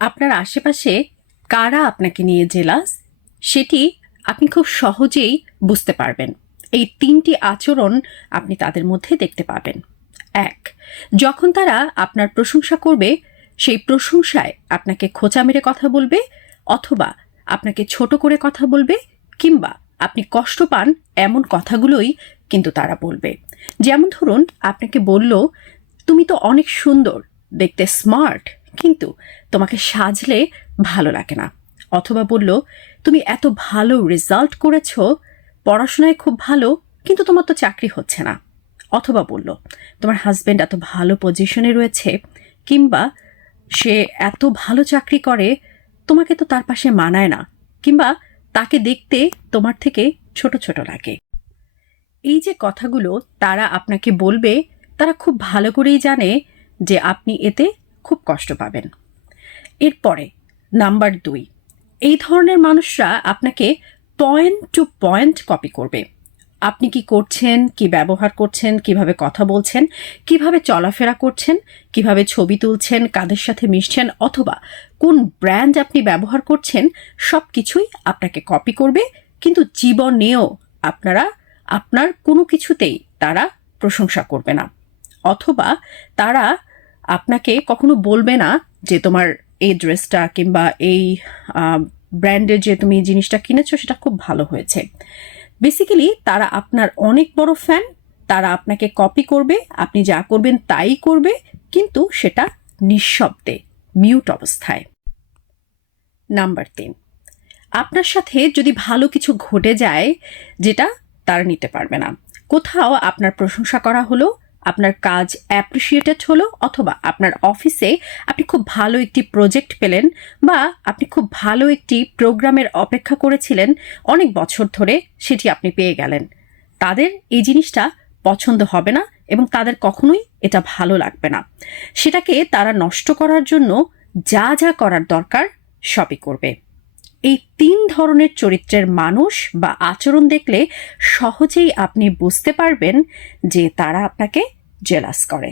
আপনার আশেপাশে কারা আপনাকে নিয়ে জেলাস সেটি আপনি খুব সহজেই বুঝতে পারবেন। এই ৩টি আচরণ আপনি তাদের মধ্যে দেখতে পাবেন। ১, যখন তারা আপনার প্রশংসা করবে সেই প্রশংসায় আপনাকে খোঁচা মেরে কথা বলবে, অথবা আপনাকে ছোট করে কথা বলবে, কিংবা আপনি কষ্ট পান এমন কথাগুলোই কিন্তু তারা বলবে। যেমন ধরুন, আপনাকে বলল, তুমি তো অনেক সুন্দর, দেখতে স্মার্ট, কিন্তু তোমাকে সাজলে ভালো লাগে না। অথবা বলল, তুমি এত ভালো রেজাল্ট করেছো, পড়াশোনায় খুব ভালো, কিন্তু তোমার তো চাকরি হচ্ছে না। অথবা বলল, তোমার হাজবেন্ড এত ভালো পজিশনে রয়েছে, কিংবা সে এত ভালো চাকরি করে, তোমাকে তো তার পাশে মানায় না, কিংবা তাকে দেখতে তোমার থেকে ছোট ছোট লাগে। এই যে কথাগুলো তারা আপনাকে বলবে, তারা খুব ভালো করেই জানে যে আপনি এতে খুব কষ্ট পাবেন। এরপরে নাম্বার ২, এই ধরনের মানুষরা আপনাকে পয়েন্ট টু পয়েন্ট কপি করবে। আপনি কি করছেন, কি ব্যবহার করছেন, কিভাবে কথা বলছেন, কিভাবে চলাফেরা করছেন, কিভাবে ছবি তুলছেন, কাদের সাথে মিশছেন, অথবা কোন ব্র্যান্ড আপনি ব্যবহার করছেন, সব কিছুই আপনাকে কপি করবে। কিন্তু জীবনেও আপনার কোনো কিছুতেই তারা প্রশংসা করবে না। অথবা তারা আপনাকে কখনো বলবে না যে তোমার এই ড্রেসটা কিংবা এই ব্র্যান্ডের যে তুমি জিনিসটা কিনেছো সেটা খুব ভালো হয়েছে। বেসিক্যালি তারা আপনার অনেক বড় ফ্যান। তারা আপনাকে কপি করবে, আপনি যা করবেন তাই করবে, কিন্তু সেটা নিঃশব্দে, মিউট অবস্থায়। নাম্বার ৩, আপনার সাথে যদি ভালো কিছু ঘটে যায় যেটা তারা নিতে পারবে না, কোথাও আপনার প্রশংসা করা হলো, আপনার কাজ অ্যাপ্রিসিয়েটেড হলো, অথবা আপনার অফিসে আপনি খুব ভালো একটি প্রজেক্ট পেলেন, বা আপনি খুব ভালো একটি প্রোগ্রামের অপেক্ষা করেছিলেন অনেক বছর ধরে, সেটি আপনি পেয়ে গেলেন, তাদের এই জিনিসটা পছন্দ হবে না এবং তাদের কখনোই এটা ভালো লাগবে না। সেটাকে তারা নষ্ট করার জন্য যা যা করার দরকার সবই করবে। এই ৩ ধরনের চরিত্রের মানুষ বা আচরণ দেখলে সহজেই আপনি বুঝতে পারবেন যে তারা আপনাকে জেলাস করে।